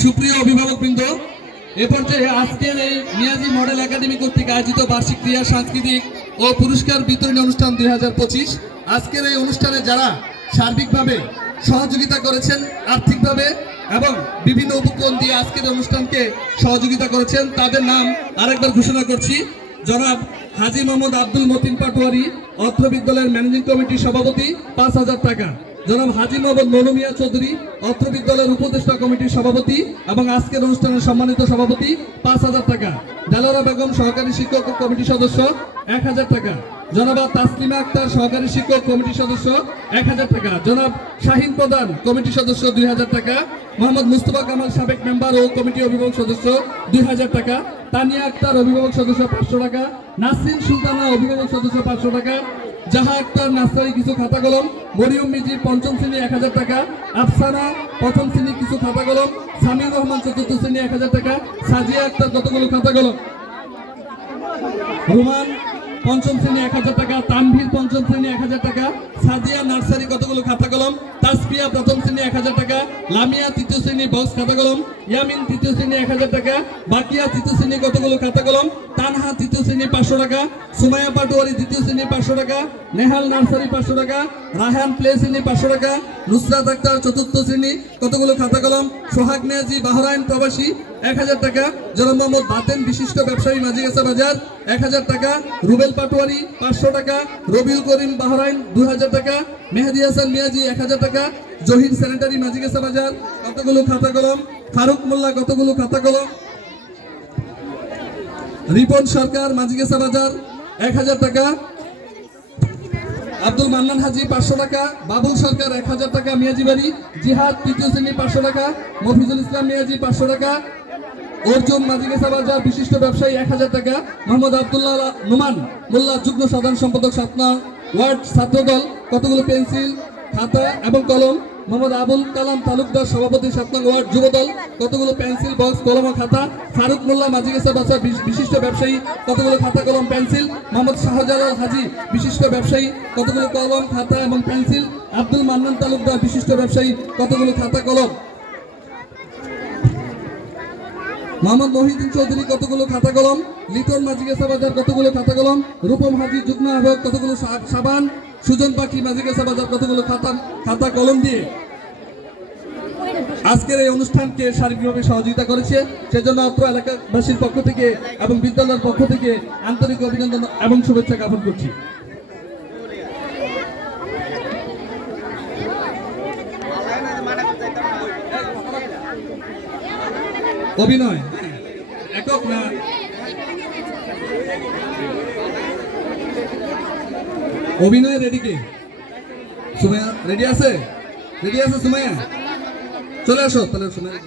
সুপ্রিয় অভিভাবকবৃন্দ, এ পর্যায়ে আজকের এই মিয়াজি মডেল একাডেমি কর্তৃক আয়োজিত বার্ষিক ক্রীড়া সাংস্কৃতিক ও পুরস্কার বিতরণী অনুষ্ঠান 2025। আজকের এই অনুষ্ঠানে যারা সার্বিকভাবে সহযোগিতা করেছেন আর্থিকভাবে এবং বিভিন্ন উপকরণ দিয়ে আজকের অনুষ্ঠানকে সহযোগিতা করেছেন তাদের নাম আরেকবার ঘোষণা করছি। জনাব হাজী মোহাম্মদ আব্দুল মতিন পাটোয়ারি, অত্র বিদ্যালয়ের ম্যানেজিং কমিটির সভাপতি, 5,000 টাকা। জনাব হাজী মোহাম্মদ মনু মিয়া চৌধুরী, অত্র বিদ্যালয়ের উপদেষ্টা কমিটির সভাপতি এবং আজকের অনুষ্ঠানের সম্মানিত সভাপতি, 5,000 টাকা। ডালোরা বেগম, সহকারী শিক্ষক কমিটির সদস্য, 1,000 টাকা। জনাব তাসলিমা আক্তার, সহকারী শিক্ষক কমিটির সদস্য, 1,000 টাকা। জনাব শাহিন প্রধান, কমিটির সদস্য, 2,000 টাকা। মোহাম্মদ মুস্তফা কামাল, সাবেক মেম্বার ও কমিটি অভিভাবক সদস্য, 2,000 টাকা। তানিয়া আক্তার, অভিভাবক সদস্য, 500 টাকা। নাসরিন সুলতানা, অভিভাবক সদস্য, 500 টাকা। জাহা আক্তার, নার্সারি কিছু খাতা কলম। মরিয়ম মিজি, পঞ্চম শ্রেণী, 1,000 টাকা। আফসানা, প্রথম শ্রেণী কিছু খাতা কলম। সামিউর রহমান, চতুর্থ শ্রেণী, 1,000 টাকা। সাজিয়া আক্তার, কতগুলো খাতা কলম। রোমান, পঞ্চম শ্রেণী, 1,000 টাকা। তানভীর, পঞ্চম শ্রেণী, 1,000 টাকা। সাদিয়া, নার্সারি কতগুলো খাতা কলম। তাসফিয়া, প্রথম শ্রেণী, 1,000 টাকা। লামিয়া, তৃতীয় শ্রেণী, বক্স খাতা কলম। ইয়ামিন, তৃতীয় শ্রেণী, 1,000 টাকা। বাকিয়া, তৃতীয় শ্রেণী, কতগুলো খাতা কলম। তানহা, তৃতীয় শ্রেণী, 500 টাকা। সুমাইয়া পাটোয়ারি, দ্বিতীয় শ্রেণী, 500 টাকা। নেহাল, নার্সারি, 500 টাকা। রাহান, প্লে শ্রেণী, 500 টাকা। নুসরাত আক্তার, চতুর্থ শ্রেণী, কতগুলো খাতা কলম। সোহাগ নিয়াজি, বাহরাইন প্রবাসী, 1,000 টাকা। জনাব মোহাম্মদ বাতেন, বিশিষ্ট ব্যবসায়ী, মাঝিগাছা বাজার, 1,000 টাকা। রুবেল পাটোয়ারি, 500 টাকা। রবিউল করিম, বাহরাইন, 2,000 টাকা। মেহেদি হাসান মিয়াজি, 1,000 টাকা। জহির, স্যানিটারি, মাঝিগাছা বাজার, কতগুলো খাতা কলম। ফারুক মোল্লা, কতগুলো খাতা কলম। রিপন সরকার, মাঝিগাছা বাজার, 1,000 টাকা। আব্দুল মান্নান হাজি, 500 টাকা। বাবুল সরকার, 1,000 টাকা, মিয়াজি বাড়ি। জিহাদ, তৃতীয় শ্রেণী, 500 টাকা। মফিজুল ইসলাম মিয়াজি, 500 টাকা। অর্জুন, মাঝিগাছা বাজার, বিশিষ্ট ব্যবসায়ী, 1,000 টাকা। মোহাম্মদ আব্দুল্লাহ নোমান মোল্লা, যুগ্ম সাধারণ সম্পাদক, 7 নং ওয়ার্ড ছাত্রদল, কতগুলো পেন্সিল, খাতা এবং কলম। মোহাম্মদ আবুল কালাম তালুকদার, সভাপতি, 7 নং ওয়ার্ড যুবদল, কতগুলো পেন্সিল, বক্স, কলম ও খাতা। ফারুক মোল্লা, মাঝিগাছা বাজার, বিশিষ্ট ব্যবসায়ী, কতগুলো খাতা কলম, পেন্সিল। মোহাম্মদ শাহজালাল হাজি, বিশিষ্ট ব্যবসায়ী, কতগুলো কলম, খাতা এবং পেন্সিল। আব্দুল মান্নান তালুকদার, বিশিষ্ট ব্যবসায়ী, কতগুলো খাতা কলম। মোহাম্মদ মহিউদ্দিন চৌধুরী, কতগুলো খাতা কলম। লিটন, মাঝিগাছা বাজার, কতগুলো খাতা কলম। রূপম হাজি, যুগ্ম আহ্বায়ক, কতগুলো সাবান। সুজন পাখি, মাঝিগাছা বাজার, কতগুলো খাতা কলম দিয়ে আজকের এই অনুষ্ঠানকে শারীরিকভাবে সহযোগিতা করেছে। সেজন্য অত্র এলাকাবাসীর পক্ষ থেকে এবং বিদ্যালয়ের পক্ষ থেকে আন্তরিক অভিনন্দন এবং শুভেচ্ছা জ্ঞাপন করছি। অভিনয় একক না, অভিনয় রেডি কে? সুমাইয়া রেডি আছে? রেডি আছে সুমাইয়া? চলে আসো তাহলে সুমাইয়া।